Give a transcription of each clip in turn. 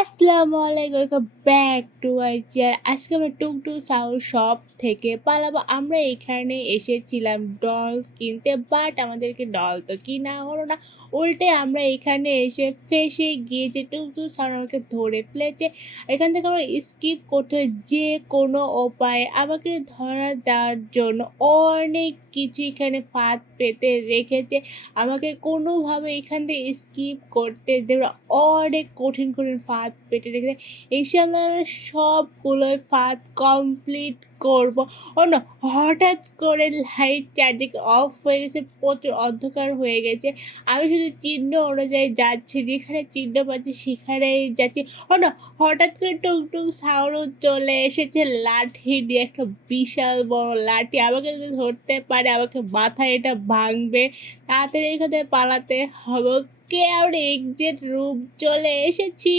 আসসালামু আলাইকুম welcome back to my channel আজকে আমরা টুকটু সাউ শপ থেকে পালাবো। আমরা এখানে এসেছিলাম ডল কিনতে বাট আমাদেরকে ডল তো কিনা হলো না। উল্টে আমরা এখানে এসে ফেসে গিয়ে গিয়েছে টুকটু সাউ আমাকে ধরে ফেলেছে, এখান থেকে আমরা স্কিপ করতে যে কোনো উপায়ে। আমাকে ধরা দেওয়ার জন্য অনেক কিছু এখানে ফাঁদ পেতে রেখেছে। আমাকে কোনোভাবে এখান থেকে স্কিপ করতে দেবে অনেক কঠিন কঠিন ফাঁদ পেতে রেখেছে ইনশাল্লাহ আমরা সবগুলোই ফাঁদ কমপ্লিট করব। ও না, হঠাৎ করে লাইট চারদিকে অফ হয়ে গেছে, প্রচুর অন্ধকার হয়ে গেছে। আমি শুধু চিহ্ন অনুযায়ী যাচ্ছি, যেখানে চিহ্ন পাচ্ছি সেখানেই যাচ্ছি। ও না, হঠাৎ করে টুকটুক সাউন্ড চলে এসেছে, লাঠি দিয়ে একটা বিশাল বড় লাঠি। আমাকে যদি ধরতে পারে, আমাকে মাথায় এটা ভাঙবে। তাড়াতাড়ি এখানে পালাতে হবে। ওকে আর এক্সিট রূপ চলে এসেছি?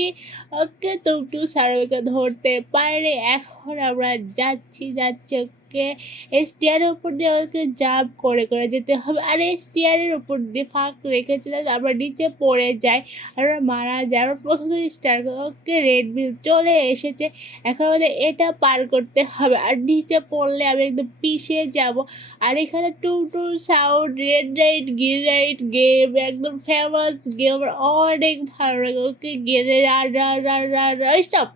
ওকে টুকটুক সারোকে ধরতে পারে। এখন আমরা যাচ্ছি যাচ্ছি ওকে স্টিয়ারের উপর দিয়ে আমাকে জাম্প করে করে যেতে হবে। আর এই স্টিয়ারের উপর দিয়ে ফাঁক রেখেছে যাতে আমরা নিচে পড়ে যাই আমরা মারা যাই আমরা প্রথমে স্টার ওকে রেড বিল চলে এসেছে। এখন আমাদের এটা পার করতে হবে। আর নিচে পড়লে আমি একদম পিষে যাব। আর এখানে টু two sound red light green light game একদম ফেমাস গেম আমার অনেক ভালো লাগে। ওকে গেলে রা রা রা রা স্টপ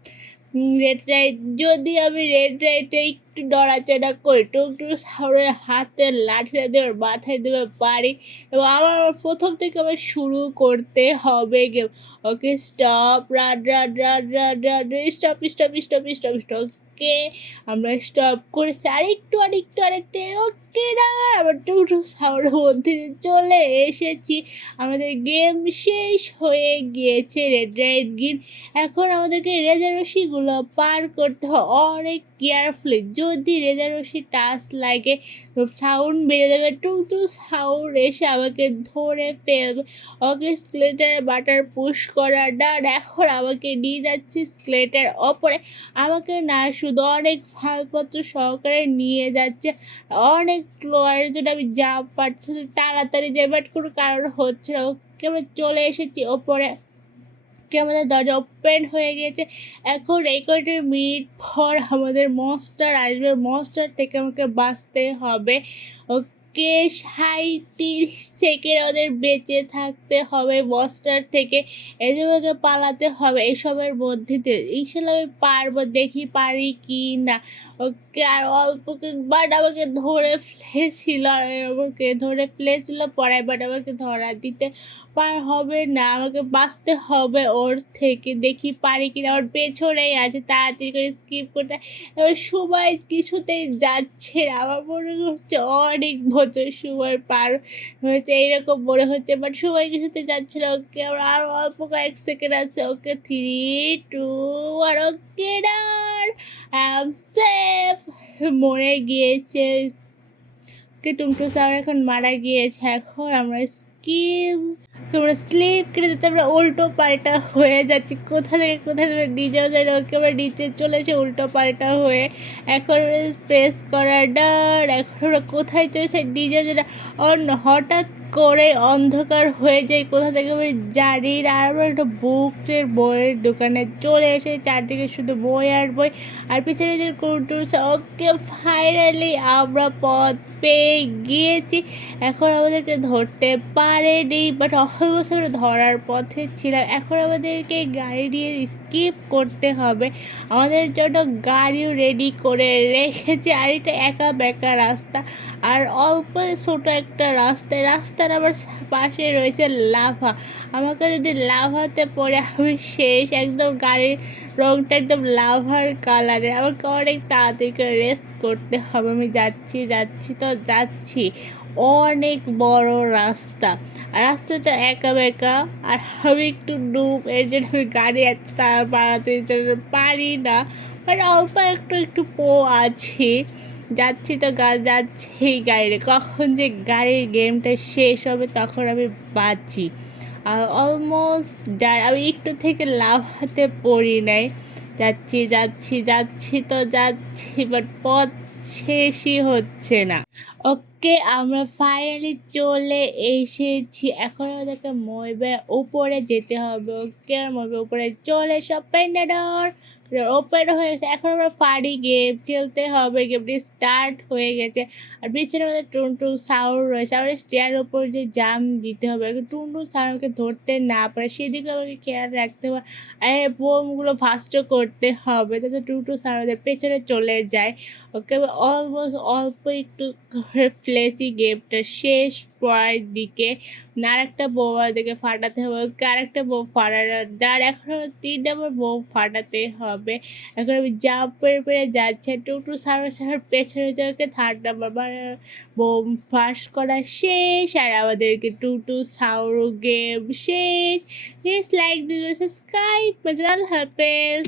রেড লাইট যদি আমি রেড রাইটে একটু নড়াচড়া করি, টুকটুক সাউরের হাতে লাঠিটা দেবে মাথায় দেবে পারি এবং আমার প্রথম থেকে আমার শুরু করতে হবে game. Okay stop রাড run run run run stop stop stop stop stop okay, আমরা স্টপ করেছি। আরেকটু আরেকটু আরেকটু, ওকে না, আবার টুকটুক সাউন্ডের মধ্যে চলে এসেছি। আমাদের গেম শেষ হয়ে গিয়েছে রেড লাইট গ্রিন এখন আমাদেরকে রেজারসিগুলো পার করতে হয় অনেক কেয়ারফুলি যদি রেজারসি টাচ লাগে সাউন্ড বেড়ে যাবে। টুকটু সাউন্ড এসে আমাকে ধরে ফেলবে। ওকে স্কেলেটার বাটার পুশ করা। ডান এখন আমাকে নিয়ে যাচ্ছে স্কেলেটার ওপরে। আমাকে না শুধু অনেক মালপত্র সহকারে নিয়ে যাচ্ছে। অনেক লোয়ারের জন্য আমি যা পারছি তাড়াতাড়ি যে বাট কোনো কারণ হচ্ছে না। আমরা চলে এসেছি, ওপরে কি আমাদের দরজা ওপেন হয়ে গিয়েছে এখন এই মিনিট পর আমাদের মস্টার আসবে। মস্টার থেকে আমাকে বাঁচতে হবে। ওকে সাঁত্রিশ সেকেন্ড আমাদের বেঁচে থাকতে হবে বস্টার থেকে আমাকে পালাতে হবে, এসবের মধ্যে ইনশাল্লাহ আমি পারব, দেখি পারি কি না। ওকে আর অল্প বাট আমাকে ধরে ফেলেছিল, আর আমাকে ধরে ফেলেছিল পরে, বাট আমাকে ধরা দিতে পার হবে না। আমাকে বাঁচতে হবে ওর থেকে, দেখি পারি কি না। ওর পেছনেই আছে, তাড়াতাড়ি করে স্কিপ করতে। এবার সময় কিছুতেই যাচ্ছে আমার মনে হচ্ছে অনেক বছর সময় পার হয়েছে, এইরকম মনে হচ্ছে। বাট সময় কিছুতে যাচ্ছে না, ওকে আমার আরও অল্প কয়েক সেকেন্ড আছে, ওকে থ্রি টু আর ওকে আম সেফ মরে গিয়েছে। ওকে টুমটু স্যার এখন মারা গিয়েছে, এখন আমরা স্কিম আমরা স্লিপ কেটে যাচ্ছে আমরা উল্টো পাল্টা হয়ে যাচ্ছি। কোথা থেকে কোথায় আমরা নিজেও যাই না, ওকে আমরা নিচে চলে এসে উল্টো পাল্টা হয়ে এখন প্রেস করা ডার, এখন আমরা কোথায় চলে সে নিজেও না। অন্য হঠাৎ করে অন্ধকার হয়ে যায়। কোথা থেকে আমি জানি না। আর আমরা একটা বুকের বইয়ের দোকানে চলে এসে চারদিকে শুধু বই আর বই। আর পিছনে যে কুটুস ওকে ফাইনালি আমরা পথ পেয়ে গিয়েছি। এখন আমাদেরকে ধরতে পারেনি বাট অলমোস্ট ধরার পথে ছিলাম। এখন আমাদেরকে গাড়ি নিয়ে স্কিপ করতে হবে। আমাদের জন্য গাড়িও রেডি করে রেখেছে। আর এটা একা বেঁকা রাস্তা। আর অল্প ছোট একটা রাস্তায়, রাস্তার আবার পাশে রয়েছে লাভা। আমাকে যদি লাভাতে পড়ে, আমি শেষ। একদম গাড়ির রংটা একদম লাভার কালারে আমাকে অনেক তাড়াতাড়ি করে রেস্ট করতে হবে। আমি যাচ্ছি যাচ্ছি, তো যাচ্ছি। অনেক বড় রাস্তা। রাস্তাটা একা বেঁকা। আর আমি একটু ডুব এর জন্য আমি গাড়ি এত বাড়াতে পারি না। মানে অল্প একটু একটু পো আছে। যাচ্ছি তো গা যাচ্ছি গাড়িতে। কখন যে গাড়ির গেমটা শেষ হবে তখন আমি বাঁচি আর অলমোস্ট ডার আমি একটু থেকে লাভ হাতে পড়ি নাই। যাচ্ছি যাচ্ছি যাচ্ছি তো যাচ্ছি বাট পথ শেষই হচ্ছে না। ওকে, আমরা ফাইনালি চলে এসেছি। এখন আমাদেরকে মইবের উপরে যেতে হবে। ওকে মইবের উপরে চলে সব ওপেন দ্য ডোর। ওপেন হয়ে গেছে। এখন আমরা ফাড়ি গেম খেলতে হবে। গেমটি স্টার্ট হয়ে গেছে। আর পিছনে আমাদের টুনটুন সাউন্ড রয়েছে। আমরা স্টেয়ারের উপর যে জাম দিতে হবে। টুনটুন সাউন্ডকে ধরতে না পারে সেদিকে আমাকে খেয়াল রাখতে হবে। আর, বোমগুলো ফাস্টও করতে হবে যাতে টুনটুন সাউন্ডের পেছনে চলে যায়। ওকে অলমোস্ট অল্প একটু করে ফ্লেসি গেমটা শেষ পরের দিকে না আরেকটা বোম আমাদেরকে ফাটাতে হবে, ওকে আরেকটা বোম ফাটানো, আর এখন তিন নম্বর বোম ফাটাতে হবে। এখন আমি জাম্প পেরে পেরে যাচ্ছে টুকটু সারা সারার পেছনে যাকে থার্ড নাম্বার বোম পাস করা শেষ, আর আমাদেরকে টুটু সাউরো গেম শেষ। প্লিজ লাইক দিস সাবস্ক্রাইব মাঝে হাফেজ